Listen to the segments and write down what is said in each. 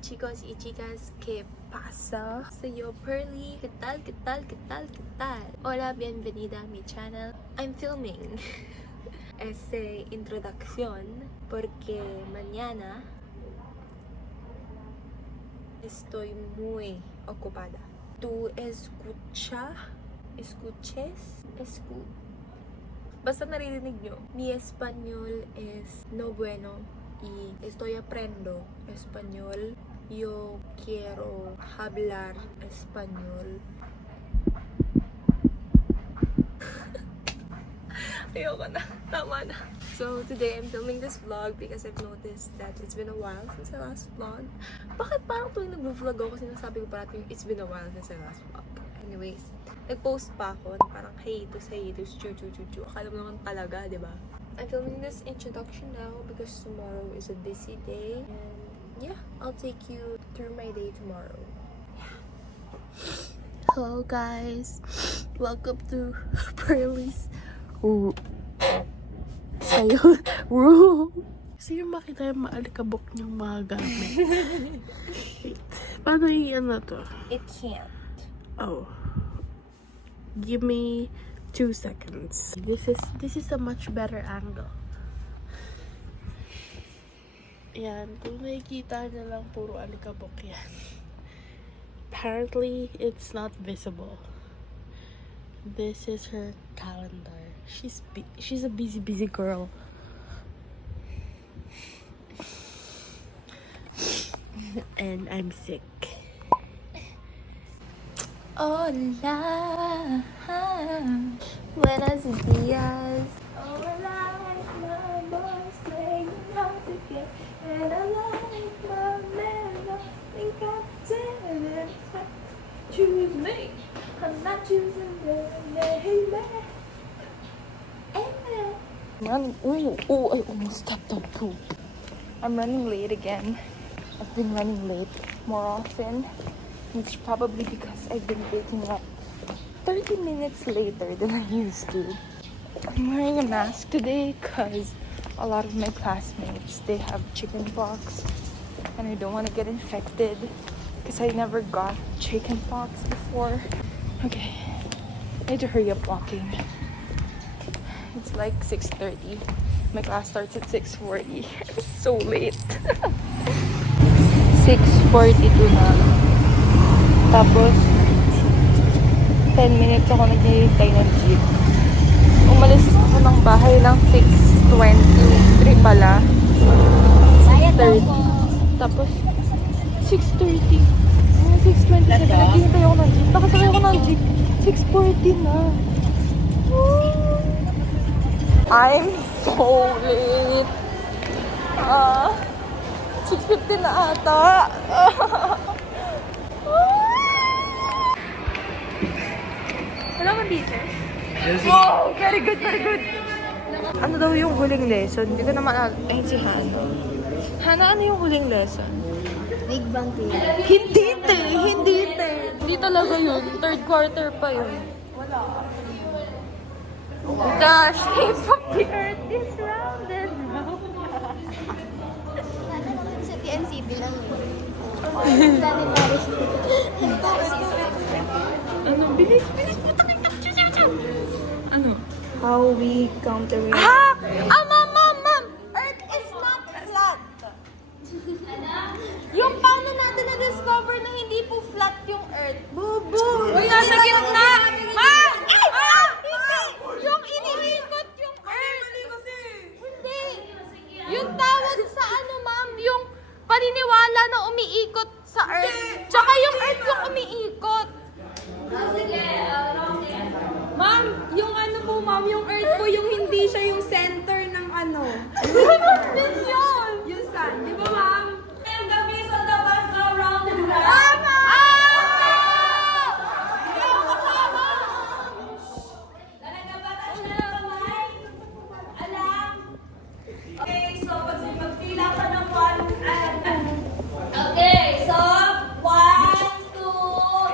chicos y chicas, ¿qué pasa? Soy yo, Pearly. ¿Qué tal? ¿Qué tal? ¿Qué tal? ¿Qué tal? Hola, bienvenida a mi channel. I'm filming esa introducción porque mañana estoy muy ocupada. ¿Tú basta naririnig nyo. Mi español es no bueno y estoy aprendiendo español. Yo quiero hablar español. Ayoko na. Tama na. So, today I'm filming this vlog because I've noticed that it's been a while since I last vlogged. Bakit parang tuwing nag-vlog ako, sinasabi ko parang it's been a while since I last vlogged. Anyways, nag-post pa ako na parang hiatus, chu. Akala mo naman talaga, di ba? I'm filming this introduction now because tomorrow is a busy day. And yeah, I'll take you through my day tomorrow. Yeah. Hello guys, welcome to Pearly's room. Gusto yung makita yung maalikabok niyang mga gamit. Wait, paano ano to? It can't. Oh. Give me 2 seconds. This is a much better angle. Yan, kung nakikita niyo lang puro alikabok yan. Apparently, it's not visible. This is her calendar. She's a busy girl. And I'm sick. Hola, buenos días. Hola, my boys playing hard to get, and I like my man. I think I'm dead. Choose me. I'm not choosing them. Amen. Amen. I almost stepped on poop. I'm running late again. I've been running late more often. It's probably because I've been waking up 30 minutes later than I used to. I'm wearing a mask today because a lot of my classmates, they have chickenpox and I don't want to get infected because I never got chickenpox before. Okay, I need to hurry up walking. It's like 6:30. My class starts at 6:40. I'm so late. 6:42 na. Tapos, 10 minutes ako naghihintay ng jeep. Umalis ako ng bahay ng 6:23 pala. 6:30. Tapos, 6:30. 6:27. Naghihintay ako ng jeep. Nakasakay ako ng jeep. 6:40 na. I'm so late. 6:50 na ata. Wala man dito. Wow! Very good, very good. Ano daw yung huling lesson? Hindi ko naman ayun si Hano. Hano, ano yung huling lesson? Big Bang Theory. Hindi Hindi talaga yun. Third quarter pa yun. Wala. The shape of the earth is rounded. Sa TNCB lang yun. Planetary. Ano? Bilis. Ano? How we count the rain. Ma'am! Earth is not flat. Yung paano natin na-discover na hindi po flat yung Earth? Bubu! Uy, nasa gitna! Ma'am! Hindi! Yung iniikot yung Earth! Hindi! Yung tawag sa ma'am, yung paniniwala na umiikot sa Earth. Tsaka yung Earth yung umiikot. Ma'am, yung po ma'am, yung Earth po yung hindi siya yung center ng ano. Din yun! Yung sun, di ba ma'am? And the bees on the bus go round and round. Tama! Nalagabatas na ng kamay. Alam. Okay, so magpila ka ng 1. Okay, so 1, 2,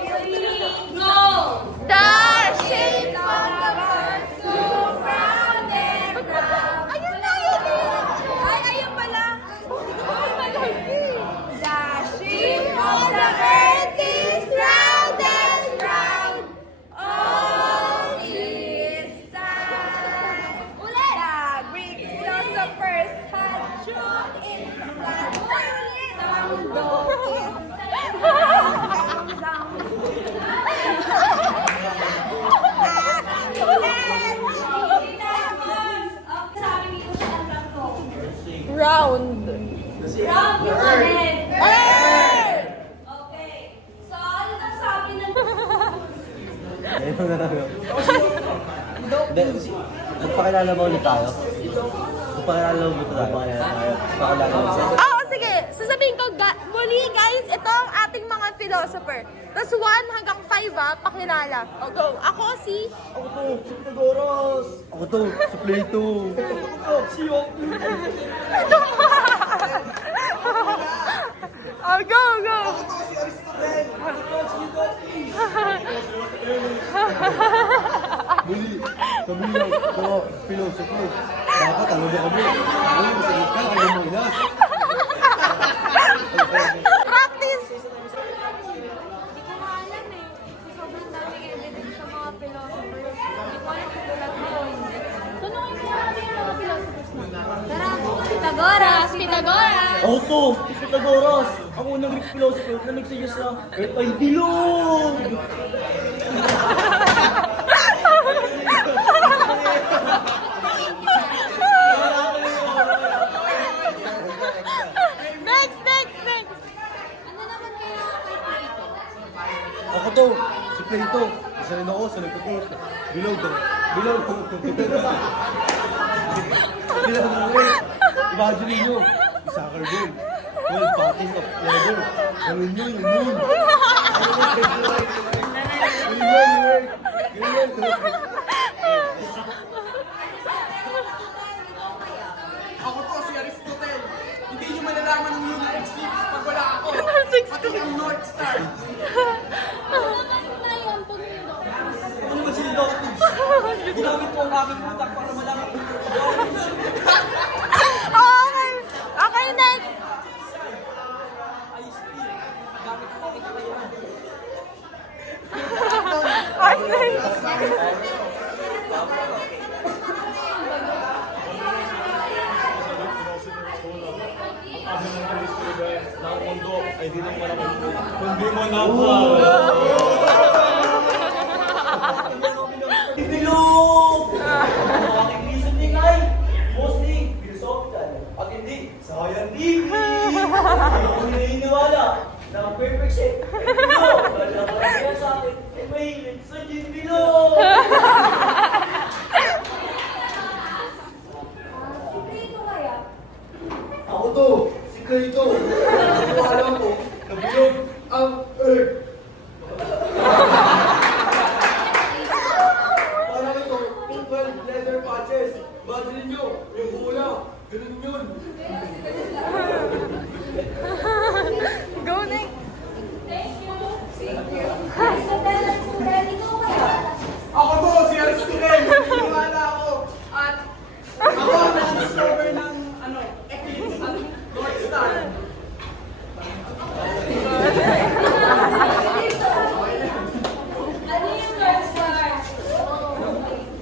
3, go! The shape of the earth so round and round. Ayun na, yun! Ay, ayun pala. Hindi, magpakilala mo ulit tayo. Magpakilala mo ulit tayo. Magpakilala mo ulit. Oo, sige. Sasabihin ko, muli guys, ito ang ating mga philosopher. Tapos 1 hanggang 5 pakilala. O go. Ako si... Ako to, si Pythagoras. Ako to, si Plato. Ako to, si Yoki. Oh, go, go. Ako to, si Aristotle. Ako to, si Euthyphdes. Muli, sabi niyo, ito, philosopher. Dapat ano ba kami? Ako yung masalit ka, ako yung mainas. Practice. Hindi ko maalam eh. Sobrang daming evidence sa mga philosophers. Hindi ko alam kung tulad mo o hindi. Tanungin mo natin yung mga philosophers na. Tara, Pythagoras! Pythagoras! Ako to, si Pythagoras. Ang unang Greek philosopher na nagsuggest na Earth ay bilog. Next, next, next. Ano naman kaya kay Plato? Ako to, si Plato. Isa rin ako sa nagpo-post. Bilog daw. Bilog. Bilog ng earth. Imagine niyo, isa carbon. 12 parties of leather. Gawin niyo yung moon. Gawin niyo yung earth. Gawin niyo. Ako to, si Aristotle. Hindi nyo malalaman ang lunar eclipse pag wala ako. Pati ang North Star. Ano ba sila doctors? Ginamit ko ang aking utak para malaman. Okay. Okay, next. Okay. Ay, di nang malaman mo. Kundi mo na pa. Bilog! Ang aking reasoning ay mostly philosophical at hindi scientific. Hindi ako naniniwala na ang perfect shape ay bilog. Dahil ang kaya sa akin ay mahilig sa bilog. Plato kaya? Ako to, si Plato. Naniniwala ko na bilog ang Earth. Parang ito, 12 leather patches. Badalin nyo, yung hula. Ganun yun. Go next. Ako to, si Aristotle. Naniniwala ako. At ako ang na-discover ng eclipse at North Star. Ano yung North Star?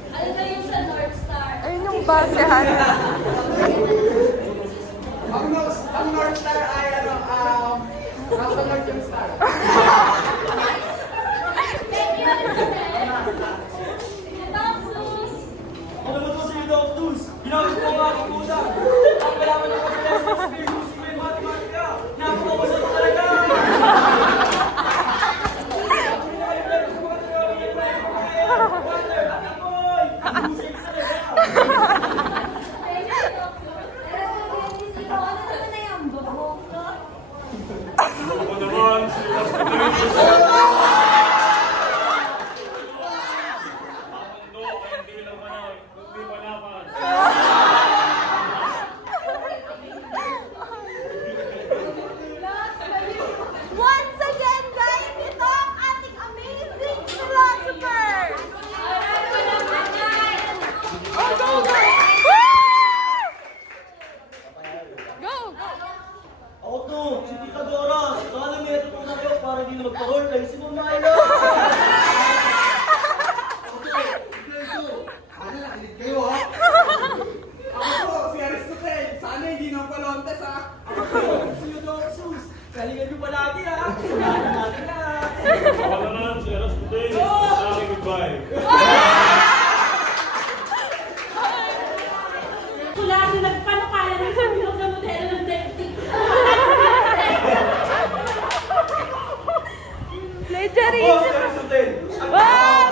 Ano ba yung sa North Star? Ayun yung basehan. Ang North Star ay nasa North yung star. Ano ba ito si Doctus? Ginamit ko ang aking utak. Ang kailangan ako sa lessons kay Lucy may matematika. Napakabasa ko talaga. Once again, guys, ito ang ating amazing philosopher. Oh, go, go. Woo! Go, go. Ako to, si Pythagoras. Kala may ito na kayo para di na magpa-roll play. Sino na ilo? Kayo ha? Ako to, si Aristotle. Sana hindi nang palontes ha. Ako to, si Eudoxus. Galingan nyo palagi ha. Kailangan natin ha. Wala na si Aristotle. Sorry, goodbye. Wala na nagpanukala ng sabinog na modelo ng dating. Ako, si Aristotle. Wow,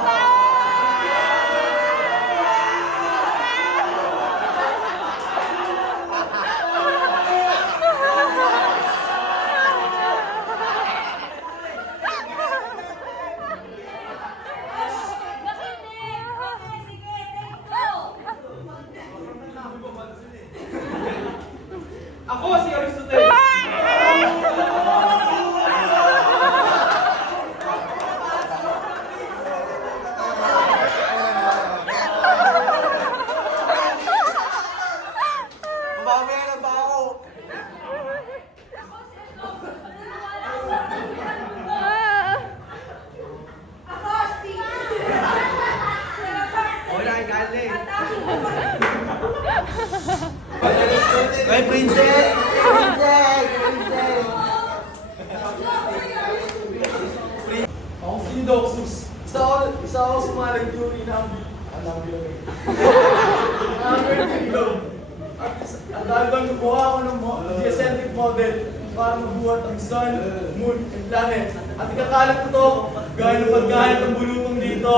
alphabet para mabuhat ang sun, moon, and planet. At ikakalat ko to, gaya ng pagkalat ng bulutong dito.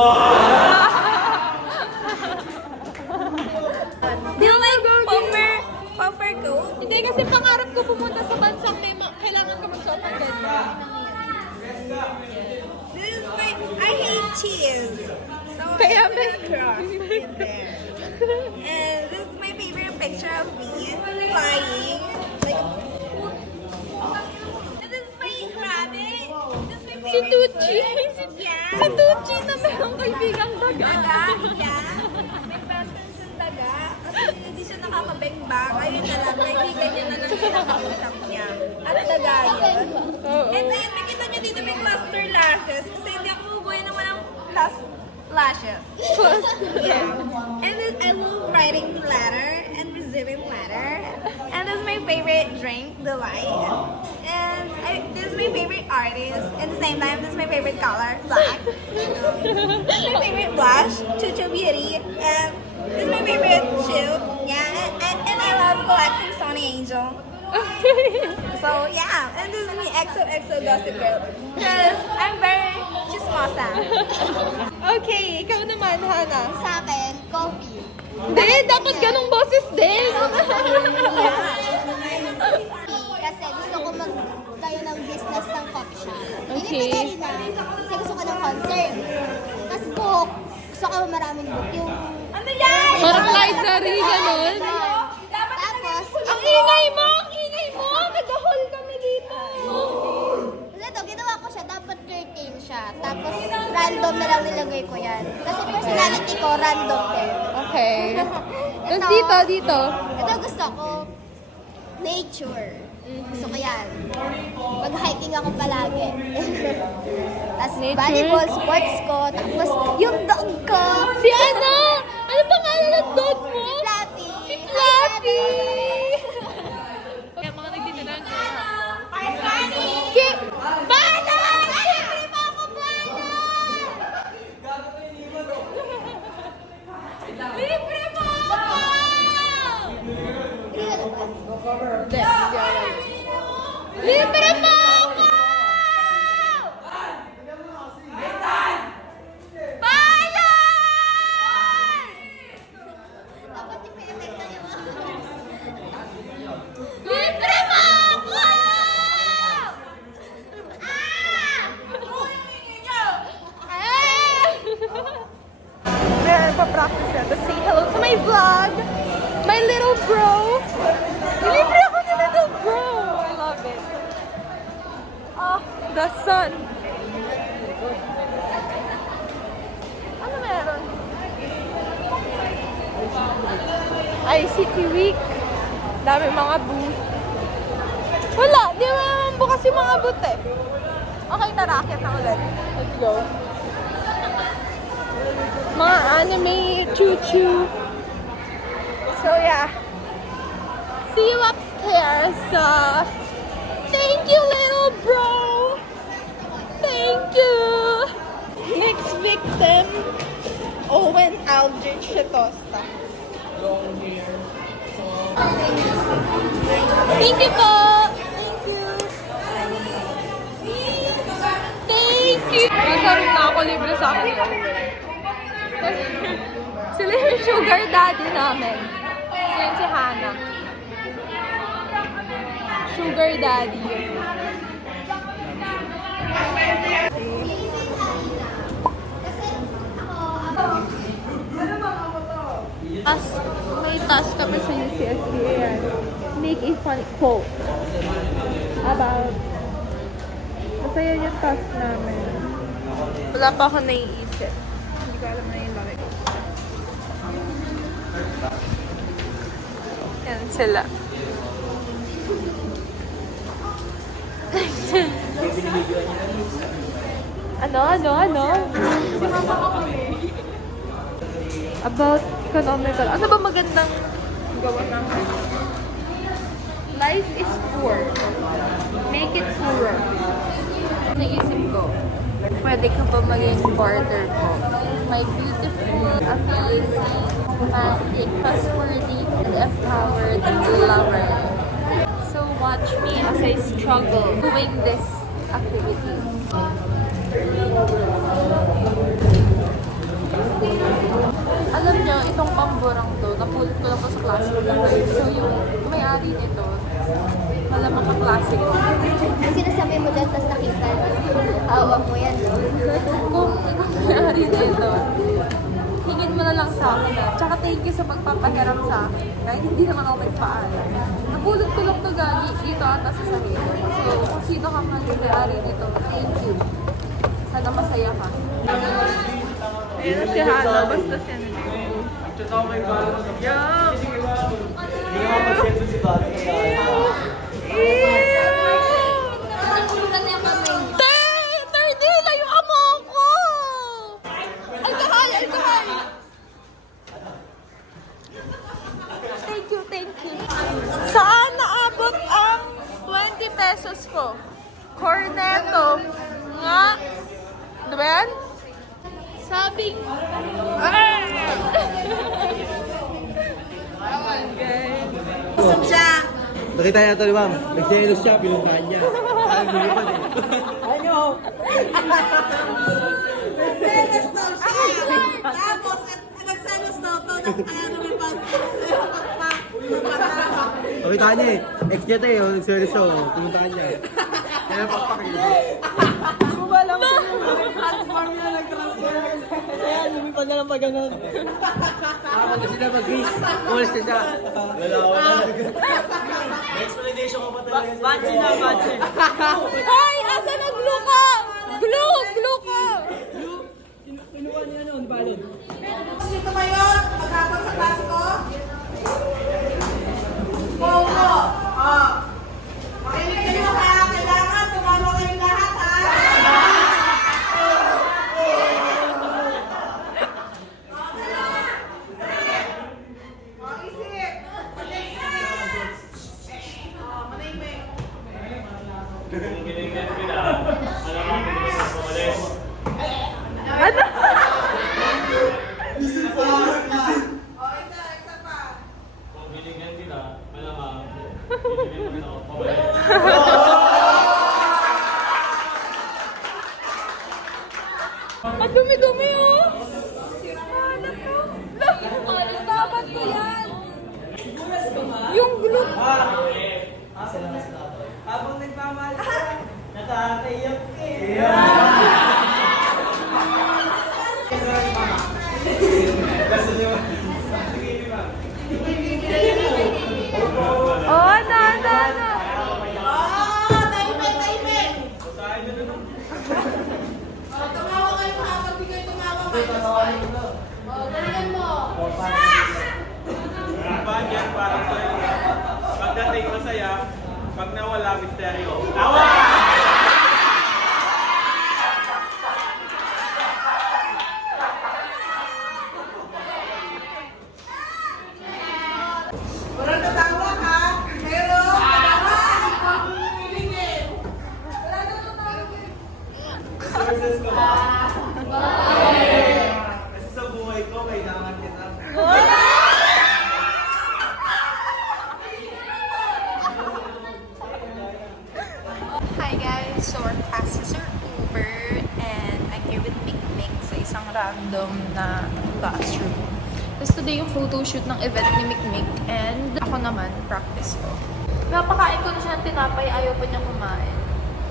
Do you like puffer coat? Hindi, kasi pangarap ko pumunta sa bansang may kailangan ko magsuot ng ganyan. This is my, I hate cheese. So Kaya I put a cross in there. And this is my favorite picture of me flying. Like, this is my rabbit. This is my Si favorite Tucci. bird. Yeah. Si Tucci na merong kaibigang daga. Daga, yeah. May best friend sa daga. Kasi hindi siya nakakabengbang. Ayun na lang, kaibigan niya na lang yung nakausap niya. At daga yun. And ayun, nakita niyo dito may cluster lashes. Kasi hindi ako bubuhay ng walang lashes. Yeah. And then I love writing letter and receiving letter. And this is my favorite drink, the light. And this is my favorite artist. At the same time, this is my favorite color, black. This is my favorite blush, Chucho Beauty. And this is my favorite shoe. Yeah, and I love collecting Sony Angel. So yeah, and this is me XOXO Gossip Girl. Because I'm very chismosa. Okay, ikaw naman, Hana. Sa akin, coffee. Hindi, dapat ganong boses din. Kasi gusto ko magtayo ng business ng coffee shop. Okay. Hindi na, kasi gusto ko ng concert. Tapos book, gusto ko maraming book. Yung... Ano yan? Parang library, ganon. Tapos, Ang ingay mo! Ang ingay mo! Nag-haul kami dito. wala to, ginawa ko siya, dapat curtain siya. Tapos, random na lang nilagay ko yan. Kasi personality ko, random din. Okay. Tapos dito. Ito gusto ko, nature. Gusto ko yan. Mag-hiking ako palagi. Tapos Nature? volleyball, sports ko. Tapos yung dog ko. Si ano? Ano pangalan ng dog mo? Si Fluffy. Si Fluffy! Kaya mga nagtitinan ko. Bala! Siyempre pa ako bala! Libre mo ako! Hindi, hindi alam. Libre mo ako! Bala! Dapat yung pinatay na yung Libre mo ako! Meron pa practice na to say hello to my vlog. My little bro. Libre ako ni little bro. I love it. Oh, the sun. Ano meron? ICT Week. Dami mga booth. Wala, di mo naman bukas yung mga booth eh. Okay, tara, akit na ulit. Let's go. Mga anime, choo-choo. So yeah. See you upstairs. Thank you, little bro. Thank you. Next victim, Owen Aldrich Shatosta. Thank you po. Thank you. Thank you. Masarap na ako, libre sa akin. Sila yung sugar daddy namin. Sila si Hana. Sugar daddy. May task kami sa UCSD. Ayan. Make a funny quote about masaya yung task namin. Wala pa ako naiisip. Hindi ko alam na yung bakit. Yan sila. Ano? About economical. Ano ba magandang gawa namin? Life is poor. Make it poorer. Naisip ko, pwede ka ba maging partner ko? My beautiful, amazing, romantic, trustworthy, and empowered lover. So watch me as I struggle doing this activity. Alam nyo, itong pamburang to, napulot ko lang to sa klase ko. So yung may-ari nito, malamang kaklase ko. Ang sinasabi mo dyan, tapos nakita hawak mo yan, no? Kung may-ari nito, hingin mo na lang sa akin. Tsaka thank you sa pagpapahiram sa akin. Kahit hindi naman ako nagpaalam. Napulot ko lang to gagi dito ata sa sarili. So kung sino ka man yung may-ari nito, thank you. Sana masaya ka. Ayun si Hana, basta siya Hindi ka mapagsyento si Bobby. Nakakulugan na yung kamay. Tardy! Layuan mo ako! Alcohol! Alcohol! Thank you, thank you. Saan naabot ang 20 pesos ko? Cornetto. Nga. Diba yan? Sabing... Busog siya. Nakita niya ito ni ma'am. Nagselos siya, pinuntahan niya. Sabi mo yun eh. Nagselos daw siya. Tapos, nagselos daw to. Kaya lumipad. Nakita niya eh. Ex niya tayo, nagselos siya. Pinuntahan niya. Kaya pakpakin. Transform niya, nag-transform. Kaya lumipad na lang pa ganun. Kapag kasi na mag-grease, umalis na siya. Lalawa na. Explanation ko pa talaga. Batsi na, batsi. Hoy! Asa na glue ka? Glue! Glue ka! Kinuha niya noon, balon. Dito ngayon, maghapon sa klase ko. Bongo. Makinig kayo ha. Kailangan tumama kayong lahat ha. Isip. Manahimik. Kinikilig kita. Alam mo, kung umalis. Isa pa. Kung binigyan kita, malamang, bibigyan mo kita ako pabalik. Ang dumi-dumi oh! Dapat ko yan! Yung glue! Habang nagmamahal siya, Natatayak eh. Oh, no! Tahimik. Tumawa kayo ha. Pag di kayo tumawa kayo. Galingan mo. Bagyan para sa'yo. Pagdating masaya, pag nawala, misteryo. Tawa! Walang tatawa ha. Pero, tatawa. Pag-ibigin. Wala na tatawa. Services ko ba? Kasi sa buhay ko, kailangan kita. Hi guys! So our classes are over and I'm here with Mikmik sa isang random na classroom. Tapos today yung photoshoot ng event ni Mikmik and ako naman, practice ko. Napakain ko na siya ng tinapay, ayaw pa niya kumain.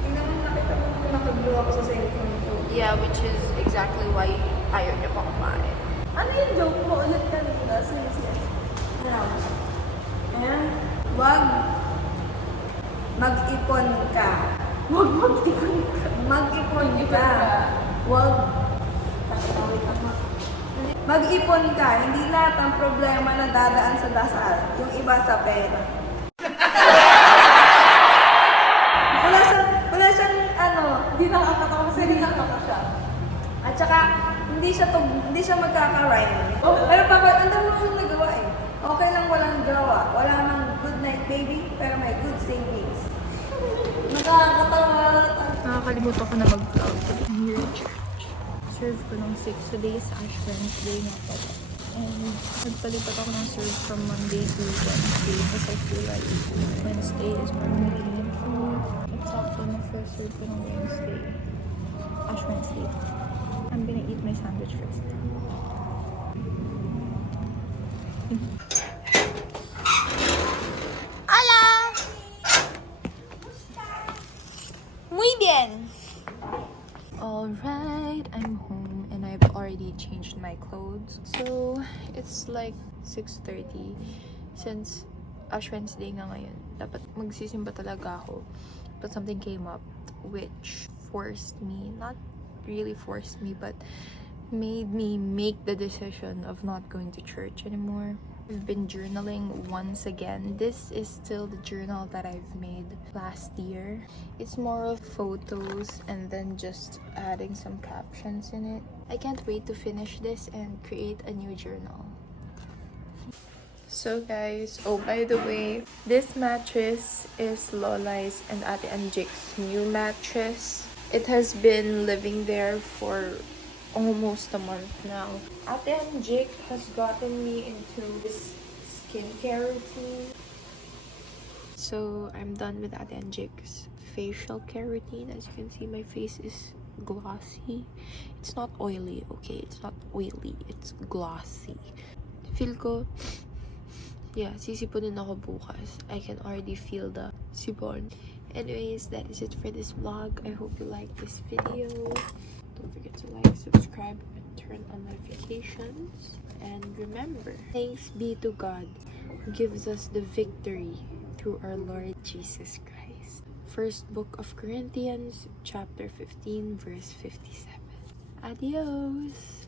Hindi naman nakita mo kung nakaglo ako sa cellphone ko. Yeah, which is exactly why ayaw niya pa kumain. Ano yung joke mo ulit kanina? Sige. Ano? Wag mag-ipon ka. Huwag mag-tikon ka. Mag-ipon ka. Wag mag-ipon ka. Hindi lahat ng problema na dadaan sa dasal. Yung iba sa pera. Wala siyang hindi nakakatawa kasi hindi nakakasya. At saka, hindi siya magkaka-rhyme. Pero papa, ang dami mo nagawa eh. Okay lang walang gawa. Wala nang good night baby, pero may good savings. Nakakatawa. Nakakalimutan ko na mag-vlog. I'm here at church. Serve ko ng 6. Today is Ash Wednesday nga pala. And nagpalipat ako ng serve from Monday to Wednesday because I feel like Wednesday is more convenient for me. It's after my first serve ko ng Wednesday. Ash Wednesday. I'm gonna eat my sandwich first. Hola! Muy bien! Alright, I'm home and I've already changed my clothes. So, it's like 6:30. Since Ash Wednesday nga ngayon, dapat magsisimba talaga ako. But something came up which forced me, not really forced me, but made me make the decision of not going to church anymore. I've been journaling once again. This is still the journal that I've made last year. It's more of photos and then just adding some captions in it. I can't wait to finish this and create a new journal. So guys, oh by the way, this mattress is Lolai's and Ate Anjik's new mattress. It has been living there for almost a month now. Ate Anjik has gotten me into this skincare routine. So I'm done with Ate Anjik's facial care routine. As you can see, my face is glossy. It's not oily, okay? It's not oily. It's glossy. Feel ko, yeah, sisiponin ako bukas. I can already feel the sipon. Anyways, that is it for this vlog. I hope you like this video. Don't forget to like, subscribe, and turn on notifications. And remember, thanks be to God who gives us the victory through our Lord Jesus Christ. First book of Corinthians, chapter 15, verse 57. Adios!